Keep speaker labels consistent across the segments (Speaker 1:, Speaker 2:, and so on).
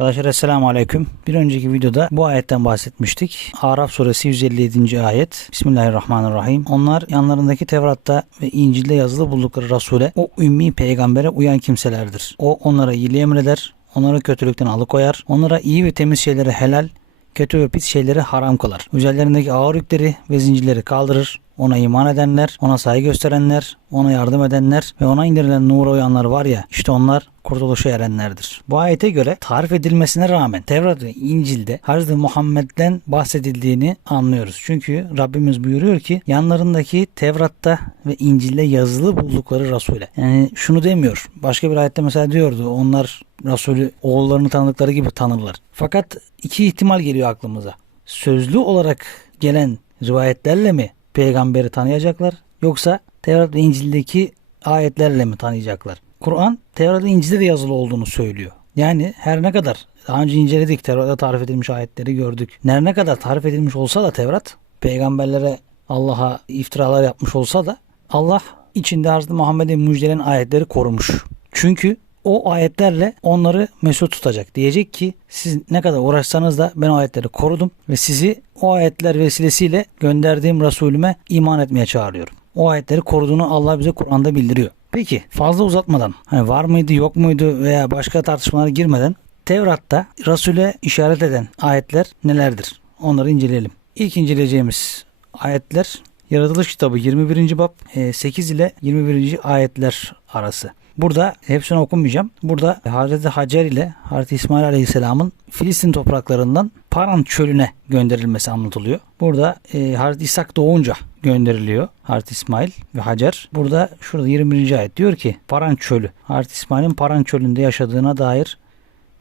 Speaker 1: Arkadaşlar Esselamu Aleyküm. Bir önceki videoda bu ayetten bahsetmiştik. Araf suresi 157. ayet. Bismillahirrahmanirrahim. Onlar yanlarındaki Tevrat'ta ve İncil'de yazılı buldukları Resul'e o ümmi peygambere uyan kimselerdir. O onlara iyiliği emreder, onları kötülükten alıkoyar, onlara iyi ve temiz şeyleri helal, kötü ve pis şeyleri haram kılar. Üzerlerindeki ağır yükleri ve zincirleri kaldırır. Ona iman edenler, ona saygı gösterenler, ona yardım edenler ve ona indirilen nura uyanlar var ya işte onlar kurtuluşa erenlerdir. Bu ayete göre tarif edilmesine rağmen Tevrat ve İncil'de Hz. Muhammed'den bahsedildiğini anlıyoruz. Çünkü Rabbimiz buyuruyor ki yanlarındaki Tevrat'ta ve İncil'de yazılı buldukları Resul'e. Yani şunu demiyor. Başka bir ayette mesela diyordu onlar Resulü oğullarını tanıdıkları gibi tanırlar. Fakat iki ihtimal geliyor aklımıza. Sözlü olarak gelen rivayetlerle mi peygamberi tanıyacaklar yoksa Tevrat ve İncil'deki ayetlerle mi tanıyacaklar? Kur'an Tevrat ve İncil'de de yazılı olduğunu söylüyor. Yani her ne kadar daha önce inceledik Tevrat'ta tarif edilmiş ayetleri gördük. Her ne kadar tarif edilmiş olsa da Tevrat peygamberlere Allah'a iftiralar yapmış olsa da Allah içinde Hazreti Muhammed'in müjdelen ayetleri korumuş. Çünkü o ayetlerle onları mesut tutacak. Diyecek ki siz ne kadar uğraşsanız da ben o ayetleri korudum ve sizi o ayetler vesilesiyle gönderdiğim Resulüme iman etmeye çağırıyorum. O ayetleri koruduğunu Allah bize Kur'an'da bildiriyor. Peki fazla uzatmadan hani var mıydı yok muydu veya başka tartışmalara girmeden Tevrat'ta Resul'e işaret eden ayetler nelerdir? Onları inceleyelim. İlk inceleyeceğimiz ayetler Yaratılış kitabı 21. bab 8 ile 21. ayetler arası. Burada hepsini okumayacağım. Burada Hazreti Hacer ile Hazreti İsmail Aleyhisselam'ın Filistin topraklarından Paran çölüne gönderilmesi anlatılıyor. Burada e, Hazreti İshak doğunca gönderiliyor Hazreti İsmail ve Hacer. Burada şurada 21. ayet diyor ki Paran çölü. Hazreti İsmail'in Paran çölünde yaşadığına dair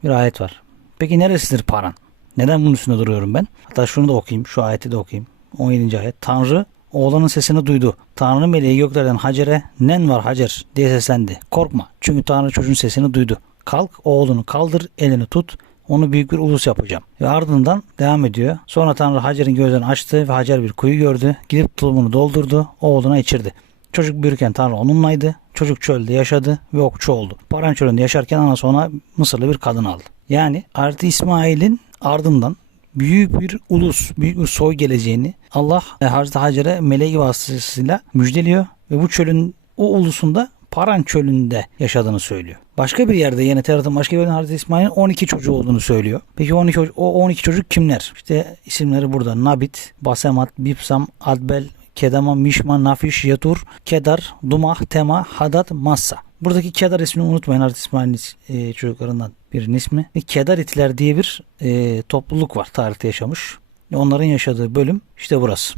Speaker 1: bir ayet var. Peki neresidir Paran? Neden bunun üstünde duruyorum ben? Hatta şunu da okuyayım. Şu ayeti de okuyayım. 17. ayet. Tanrı oğlanın sesini duydu. Tanrı meleği göklerden Hacer'e nen var Hacer diye seslendi. Korkma çünkü Tanrı çocuğun sesini duydu. Kalk oğlunu kaldır elini tut onu büyük bir ulus yapacağım. Ve ardından devam ediyor. Sonra Tanrı Hacer'in gözlerini açtı ve Hacer bir kuyu gördü. Gidip tulumunu doldurdu. Oğluna içirdi. Çocuk büyürken Tanrı onunlaydı. Çocuk çölde yaşadı ve okçu oldu. Paran çölünde yaşarken anası ona Mısırlı bir kadın aldı. Yani Hazreti İsmail'in ardından büyük bir ulus, büyük bir soy geleceğini Allah Hazreti Hacer'e meleği vasıtasıyla müjdeliyor ve bu çölün o ulusunda Paran çölünde yaşadığını söylüyor. Başka bir yerde yine Tevrat'ın başka bir yerinde Hazreti İsmail'in 12 çocuğu olduğunu söylüyor. Peki 12 o 12 çocuk kimler? İşte isimleri burada. Nabit, Basemat, Bipsam, Adbel, Kedama, Mişma, Nafiş, Yetur, Kedar, Dumah, Tema, Hadad, Massa. Buradaki Kedar ismini unutmayın Hazreti İsmail'in e, çocuklarından birinin ismi. Ve Kedaritler diye bir e, topluluk var tarihte yaşamış. Ve onların yaşadığı bölüm işte burası.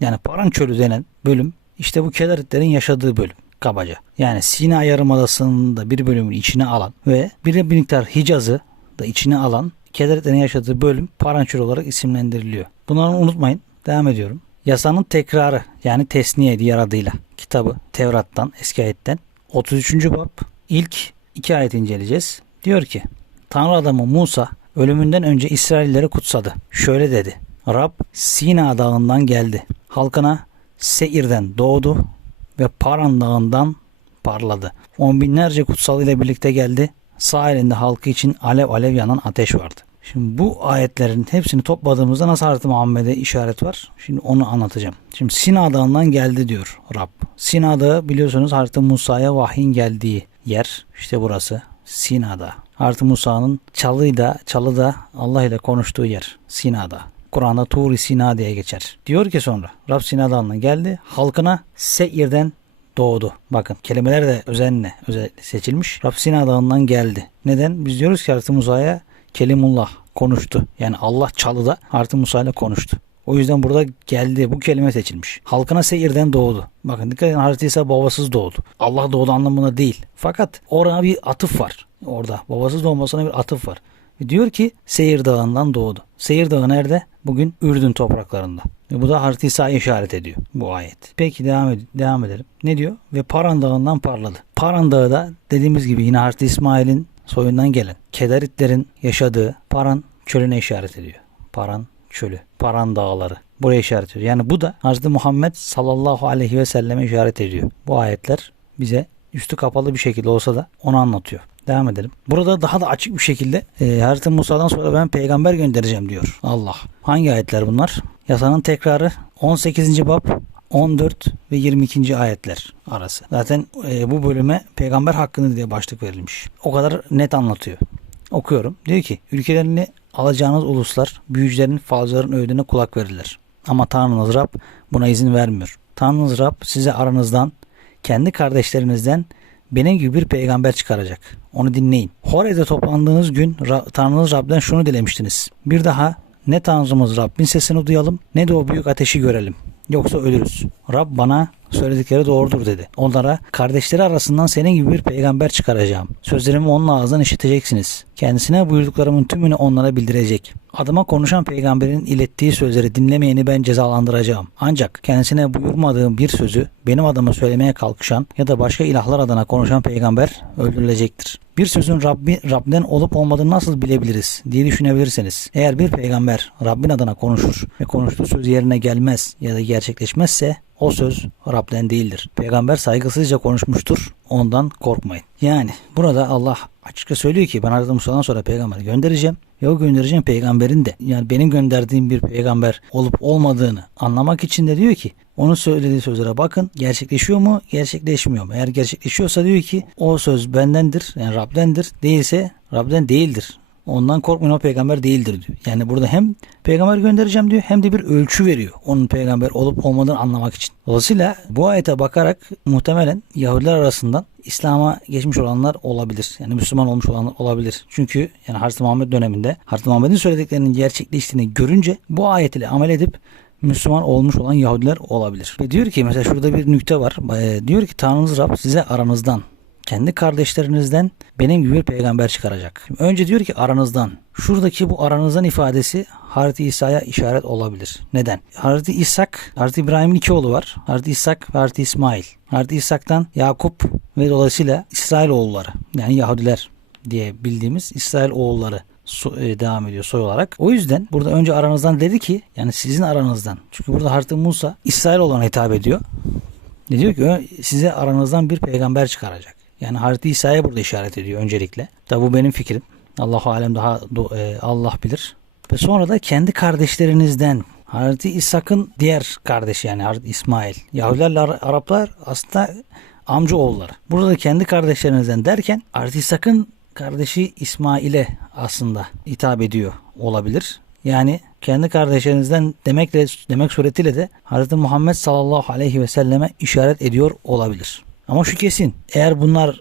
Speaker 1: Yani Paran Çölü denen bölüm işte bu Kedaritlerin yaşadığı bölüm kabaca. Yani Sina Yarımadası'nın da bir bölümünü içine alan ve bir miktar Hicaz'ı da içine alan Kedaritlerin yaşadığı bölüm Paran Çölü olarak isimlendiriliyor. Bunları unutmayın. Devam ediyorum. Yasanın tekrarı yani tesniye diğer adıyla kitabı Tevrat'tan eski ayetten 33. bab ilk iki ayet inceleyeceğiz. Diyor ki Tanrı adamı Musa ölümünden önce İsrailleri kutsadı. Şöyle dedi. Rab Sina dağından geldi. Halkına Seir'den doğdu ve Paran dağından parladı. On binlerce kutsal ile birlikte geldi. Sağ elinde halkı için alev alev yanan ateş vardı. Şimdi bu ayetlerin hepsini topladığımızda nasıl Hazreti Muhammed'e işaret var? Şimdi onu anlatacağım. Şimdi Sina Dağı'ndan geldi diyor Rab. Sina Dağı biliyorsunuz Hazreti Musa'ya vahyin geldiği yer. İşte burası Sina Dağı. Hazreti Musa'nın çalıyla, çalıda Allah ile konuştuğu yer Sina Dağı. Kur'an'da Tur-i Sina diye geçer. Diyor ki sonra Rab Sina Dağı'ndan geldi. Halkına Seir'den doğdu. Bakın kelimeler de özenle özel seçilmiş. Rab Sina Dağı'ndan geldi. Neden? Biz diyoruz ki Hazreti Musa'ya Kelimullah konuştu. Yani Allah çalıda Hazreti Musa ile konuştu. O yüzden burada geldi bu kelime seçilmiş. Halkına seyirden doğdu. Bakın dikkat edin Hazreti İsa babasız doğdu. Allah doğdu anlamında değil. Fakat orada bir atıf var. Orada babasız doğmasına bir atıf var. Diyor ki Seyir Dağı'ndan doğdu. Seyir Dağı nerede? Bugün Ürdün topraklarında. Ve bu da Hazreti İsa'ya işaret ediyor bu ayet. Peki devam, ed- devam edelim. Ne diyor? Ve Paran Dağı'ndan parladı. Paran Dağı da dediğimiz gibi yine Hazreti İsmail'in soyundan gelen Kedaritlerin yaşadığı Paran çölüne işaret ediyor. Paran çölü, Paran dağları. Buraya işaret ediyor. Yani bu da Hz. Muhammed sallallahu aleyhi ve selleme işaret ediyor. Bu ayetler bize üstü kapalı bir şekilde olsa da onu anlatıyor. Devam edelim. Burada daha da açık bir şekilde e, Hazreti Musa'dan sonra ben peygamber göndereceğim diyor Allah. Hangi ayetler bunlar? Yasanın tekrarı 18. bab 14 ve 22. ayetler arası. Zaten e, bu bölüme peygamber hakkında diye başlık verilmiş. O kadar net anlatıyor. Okuyorum. Diyor ki ülkelerini alacağınız uluslar büyücülerin falcıların öğüdüne kulak verirler. Ama Tanrınız Rab buna izin vermiyor. Tanrınız Rab size aranızdan kendi kardeşlerinizden benim gibi bir peygamber çıkaracak. Onu dinleyin. Hore'de toplandığınız gün Tanrınız Rab'den şunu dilemiştiniz. Bir daha ne Tanrımız Rabbin sesini duyalım ne de o büyük ateşi görelim. Yoksa ölürüz. Rab bana söyledikleri doğrudur dedi. Onlara kardeşleri arasından senin gibi bir peygamber çıkaracağım. Sözlerimi onun ağzından işiteceksiniz. Kendisine buyurduklarımın tümünü onlara bildirecek. Adıma konuşan peygamberin ilettiği sözleri dinlemeyeni ben cezalandıracağım. Ancak kendisine buyurmadığım bir sözü benim adıma söylemeye kalkışan ya da başka ilahlar adına konuşan peygamber öldürülecektir. Bir sözün Rabbi, Rab'den olup olmadığını nasıl bilebiliriz diye düşünebilirsiniz. Eğer bir peygamber Rabbin adına konuşur ve konuştuğu söz yerine gelmez ya da gerçekleşmezse o söz Rab'den değildir. Peygamber saygısızca konuşmuştur. Ondan korkmayın. Yani burada Allah açıkça söylüyor ki ben Hazreti Musa'dan sonra peygamber göndereceğim. Ve o göndereceğim peygamberin de yani benim gönderdiğim bir peygamber olup olmadığını anlamak için de diyor ki onun söylediği sözlere bakın. Gerçekleşiyor mu? Gerçekleşmiyor mu? Eğer gerçekleşiyorsa diyor ki o söz bendendir. Yani Rab'dendir. Değilse Rab'den değildir. Ondan korkmayın o peygamber değildir diyor. Yani burada hem peygamber göndereceğim diyor hem de bir ölçü veriyor. Onun peygamber olup olmadığını anlamak için. Dolayısıyla bu ayete bakarak muhtemelen Yahudiler arasından İslam'a geçmiş olanlar olabilir. Yani Müslüman olmuş olanlar olabilir. Çünkü yani Hazreti Muhammed döneminde Hazreti Muhammed'in söylediklerinin gerçekleştiğini görünce bu ayet ile amel edip Müslüman olmuş olan Yahudiler olabilir. Ve diyor ki mesela şurada bir nükte var. Ee, diyor ki Tanrınız Rab size aranızdan kendi kardeşlerinizden benim gibi bir peygamber çıkaracak. Önce diyor ki aranızdan. Şuradaki bu aranızdan ifadesi Hazreti İsa'ya işaret olabilir. Neden? Hazreti İshak, Hazreti İbrahim'in iki oğlu var. Hazreti İshak ve Hazreti İsmail. Hazreti İshak'tan Yakup ve dolayısıyla İsrail oğulları yani Yahudiler diye bildiğimiz İsrail oğulları e, devam ediyor soy olarak. O yüzden burada önce aranızdan dedi ki yani sizin aranızdan. Çünkü burada Hazreti Musa İsrail olana hitap ediyor. Ne diyor ki "Ö- size aranızdan bir peygamber çıkaracak. Yani Hazreti İsa'ya burada işaret ediyor öncelikle. Tabi bu benim fikrim. Allahu alem daha e, Allah bilir. Ve sonra da kendi kardeşlerinizden Hazreti İshak'ın diğer kardeşi yani Hazreti İsmail. Yahudilerle Ar- Araplar aslında amca oğulları. Burada da kendi kardeşlerinizden derken Hazreti İshak'ın kardeşi İsmail'e aslında hitap ediyor olabilir. Yani kendi kardeşlerinizden demekle demek suretiyle de Hz. Muhammed sallallahu aleyhi ve selleme işaret ediyor olabilir. Ama şu kesin. Eğer bunlar.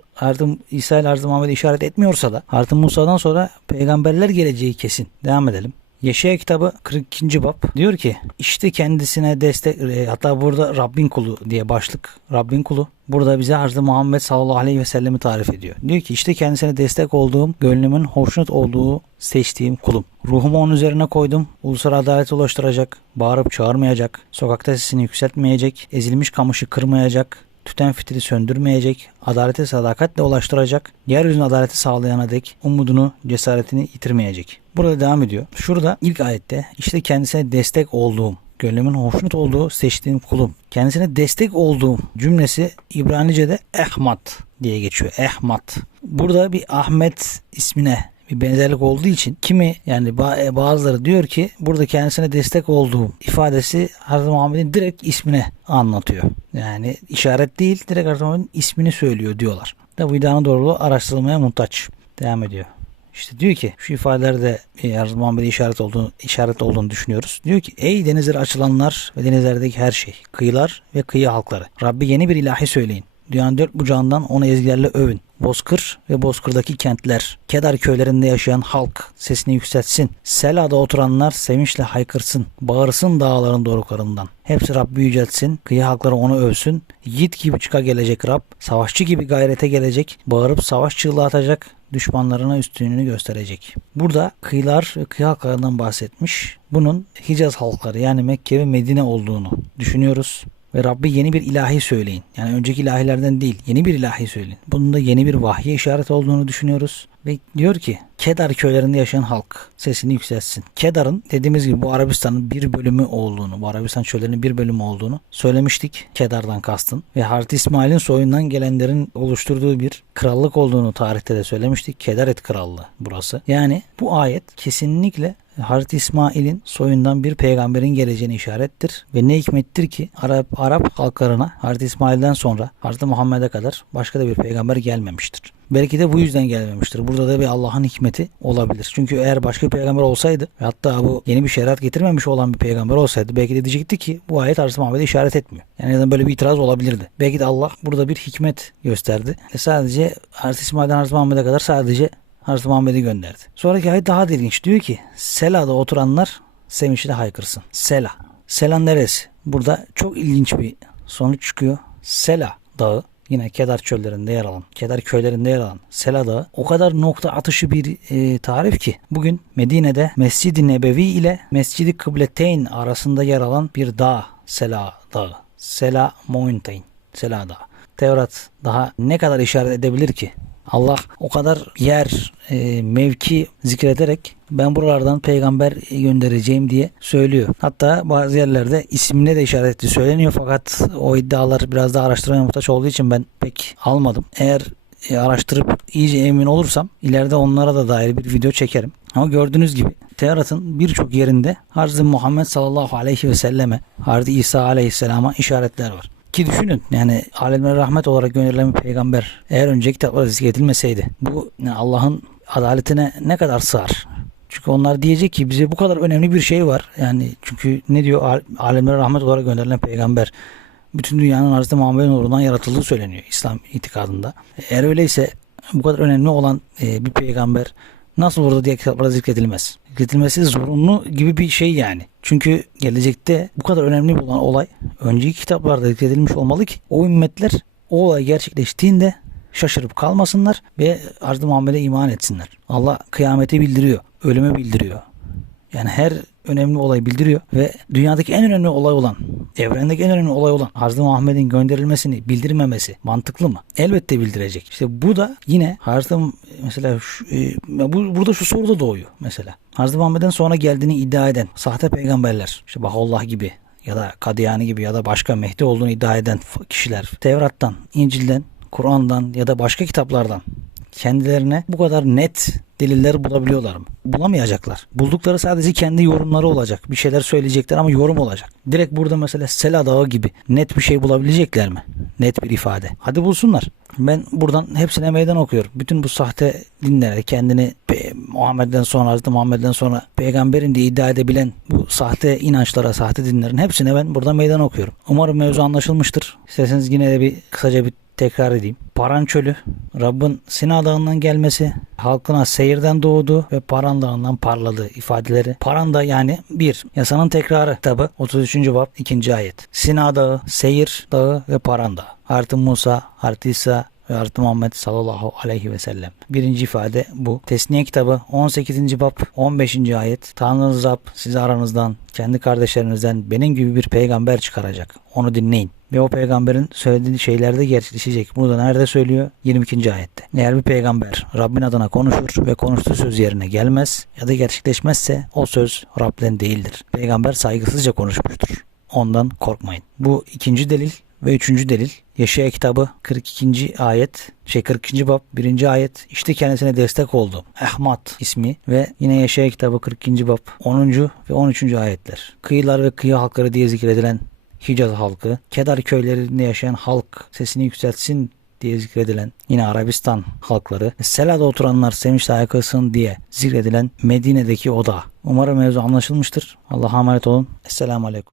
Speaker 1: İsa ile Hz. Muhammed'e işaret etmiyorsa da Hz. Musa'dan sonra peygamberler geleceği kesin. Devam edelim. Yeşaya kitabı 42. bab diyor ki işte kendisine destek e, hatta burada Rabbin kulu diye başlık Rabbin kulu burada bize Hz. Muhammed sallallahu aleyhi ve sellemi tarif ediyor. Diyor ki işte kendisine destek olduğum gönlümün hoşnut olduğu seçtiğim kulum. Ruhumu onun üzerine koydum. Ulusal adalete ulaştıracak. Bağırıp çağırmayacak. Sokakta sesini yükseltmeyecek. Ezilmiş kamışı kırmayacak tüten fitili söndürmeyecek, adalete sadakatle ulaştıracak, yeryüzüne adaleti sağlayana dek umudunu, cesaretini yitirmeyecek. Burada devam ediyor. Şurada ilk ayette işte kendisine destek olduğum, gönlümün hoşnut olduğu seçtiğim kulum. Kendisine destek olduğum cümlesi İbranice'de Ehmat diye geçiyor. Ehmat. Burada bir Ahmet ismine bir benzerlik olduğu için kimi yani ba- bazıları diyor ki burada kendisine destek olduğu ifadesi Hazreti Muhammed'in direkt ismine anlatıyor. Yani işaret değil direkt Hazreti Muhammed'in ismini söylüyor diyorlar. Da bu iddianın doğruluğu araştırılmaya muhtaç. Devam ediyor. İşte diyor ki şu ifadelerde e, Hazreti Muhammed'e işaret olduğunu, işaret olduğunu düşünüyoruz. Diyor ki ey denizlere açılanlar ve denizlerdeki her şey, kıyılar ve kıyı halkları. Rabbi yeni bir ilahi söyleyin. Dünyanın dört bucağından onu ezgilerle övün. Bozkır ve Bozkır'daki kentler, Kedar köylerinde yaşayan halk sesini yükseltsin. Sela'da oturanlar sevinçle haykırsın. Bağırsın dağların doruklarından. Hepsi Rabbi yüceltsin. Kıyı halkları onu övsün. Yiğit gibi çıka gelecek Rab. Savaşçı gibi gayrete gelecek. Bağırıp savaş çığlığı atacak. Düşmanlarına üstünlüğünü gösterecek. Burada kıyılar ve kıyı halklarından bahsetmiş. Bunun Hicaz halkları yani Mekke ve Medine olduğunu düşünüyoruz. Ve Rabbi yeni bir ilahi söyleyin. Yani önceki ilahilerden değil yeni bir ilahi söyleyin. Bunun da yeni bir vahye işaret olduğunu düşünüyoruz. Ve diyor ki Kedar köylerinde yaşayan halk sesini yükseltsin. Kedar'ın dediğimiz gibi bu Arabistan'ın bir bölümü olduğunu, bu Arabistan çöllerinin bir bölümü olduğunu söylemiştik. Kedar'dan kastın. Ve Hazreti İsmail'in soyundan gelenlerin oluşturduğu bir krallık olduğunu tarihte de söylemiştik. Kedaret Krallığı burası. Yani bu ayet kesinlikle Hazreti İsmail'in soyundan bir peygamberin geleceğini işarettir. Ve ne hikmettir ki Arap, Arap halklarına Hazreti İsmail'den sonra Hazreti Muhammed'e kadar başka da bir peygamber gelmemiştir. Belki de bu yüzden gelmemiştir. Burada da bir Allah'ın hikmeti olabilir. Çünkü eğer başka bir peygamber olsaydı ve hatta bu yeni bir şeriat getirmemiş olan bir peygamber olsaydı belki de diyecekti ki bu ayet Hazreti Muhammed'e işaret etmiyor. Yani neden böyle bir itiraz olabilirdi. Belki de Allah burada bir hikmet gösterdi. E sadece Hazreti İsmail'den Hazreti Muhammed'e kadar sadece Hazreti Muhammed'i gönderdi. Sonraki ayet daha da ilginç. Diyor ki Sela'da oturanlar sevinçle haykırsın. Sela. Sela neresi? Burada çok ilginç bir sonuç çıkıyor. Sela dağı yine Kedar çöllerinde yer alan, Kedar köylerinde yer alan Sela Dağı o kadar nokta atışı bir e, tarif ki bugün Medine'de Mescid-i Nebevi ile Mescid-i Kıbleteyn arasında yer alan bir dağ Sela Dağı. Sela Mountain. Sela Dağı. Tevrat daha ne kadar işaret edebilir ki? Allah o kadar yer, e, mevki zikrederek ben buralardan peygamber göndereceğim diye söylüyor. Hatta bazı yerlerde ismine de işaretli söyleniyor fakat o iddialar biraz daha araştırmaya muhtaç olduğu için ben pek almadım. Eğer e, araştırıp iyice emin olursam ileride onlara da dair bir video çekerim. Ama gördüğünüz gibi Tevrat'ın birçok yerinde Hazreti Muhammed sallallahu aleyhi ve selleme, Hazreti İsa aleyhisselama işaretler var. Ki düşünün yani alemlere rahmet olarak gönderilen bir peygamber eğer önceki kitaplara zikredilmeseydi bu yani Allah'ın adaletine ne kadar sığar? Çünkü onlar diyecek ki bize bu kadar önemli bir şey var. Yani çünkü ne diyor alemlere rahmet olarak gönderilen peygamber bütün dünyanın Hazreti Muhammed'in nurundan yaratıldığı söyleniyor İslam itikadında. Eğer öyleyse bu kadar önemli olan e, bir peygamber nasıl burada diye kitaplarda zikredilmez? Zikredilmesi zorunlu gibi bir şey yani. Çünkü gelecekte bu kadar önemli olan olay önceki kitaplarda zikredilmiş olmalı ki o ümmetler o olay gerçekleştiğinde şaşırıp kalmasınlar ve Muhammed'e iman etsinler. Allah kıyameti bildiriyor, ölümü bildiriyor. Yani her önemli olay bildiriyor ve dünyadaki en önemli olay olan, evrendeki en önemli olay olan Hazreti Muhammed'in gönderilmesini bildirmemesi mantıklı mı? Elbette bildirecek. İşte bu da yine Hazreti mesela şu, e, bu, burada şu soru da doğuyor mesela. Hazreti Muhammed'in sonra geldiğini iddia eden sahte peygamberler, işte Bahullah gibi ya da Kadiyani gibi ya da başka Mehdi olduğunu iddia eden kişiler Tevrat'tan, İncil'den, Kur'an'dan ya da başka kitaplardan kendilerine bu kadar net deliller bulabiliyorlar mı? Bulamayacaklar. Buldukları sadece kendi yorumları olacak. Bir şeyler söyleyecekler ama yorum olacak. Direkt burada mesela Sela Dağı gibi net bir şey bulabilecekler mi? Net bir ifade. Hadi bulsunlar. Ben buradan hepsine meydan okuyorum. Bütün bu sahte dinlere kendini Muhammed'den sonra Hazreti Muhammed'den sonra peygamberin diye iddia edebilen bu sahte inançlara, sahte dinlerin hepsine ben burada meydan okuyorum. Umarım mevzu anlaşılmıştır. İsterseniz yine de bir kısaca bir tekrar edeyim. Paran çölü, Rabbin Sina Dağı'ndan gelmesi, halkına seyirden doğdu ve Paran Dağı'ndan parladı ifadeleri. Paran da yani bir, yasanın tekrarı kitabı 33. bab 2. ayet. Sina Dağı, Seyir Dağı ve Paran Dağı. Artı Musa, Artı İsa ve Artı Muhammed sallallahu aleyhi ve sellem. Birinci ifade bu. Tesniye kitabı 18. bab 15. ayet. Tanrınız Rab sizi aranızdan kendi kardeşlerinizden benim gibi bir peygamber çıkaracak. Onu dinleyin. Ve o peygamberin söylediği şeyler de gerçekleşecek. Bunu da nerede söylüyor? 22. ayette. Eğer bir peygamber Rabbin adına konuşur ve konuştuğu söz yerine gelmez ya da gerçekleşmezse o söz Rab'den değildir. Peygamber saygısızca konuşmuştur. Ondan korkmayın. Bu ikinci delil ve üçüncü delil Yaşaya kitabı 42. ayet şey 42. bab 1. ayet işte kendisine destek oldu. Ahmad ismi ve yine Yaşaya kitabı 42. bab 10. ve 13. ayetler. Kıyılar ve kıyı halkları diye zikredilen Hicaz halkı, Kedar köylerinde yaşayan halk sesini yükseltsin diye zikredilen yine Arabistan halkları, Sela'da oturanlar sevinçle ayaklasın diye zikredilen Medine'deki oda. Umarım mevzu anlaşılmıştır. Allah'a emanet olun. Esselamu Aleyküm.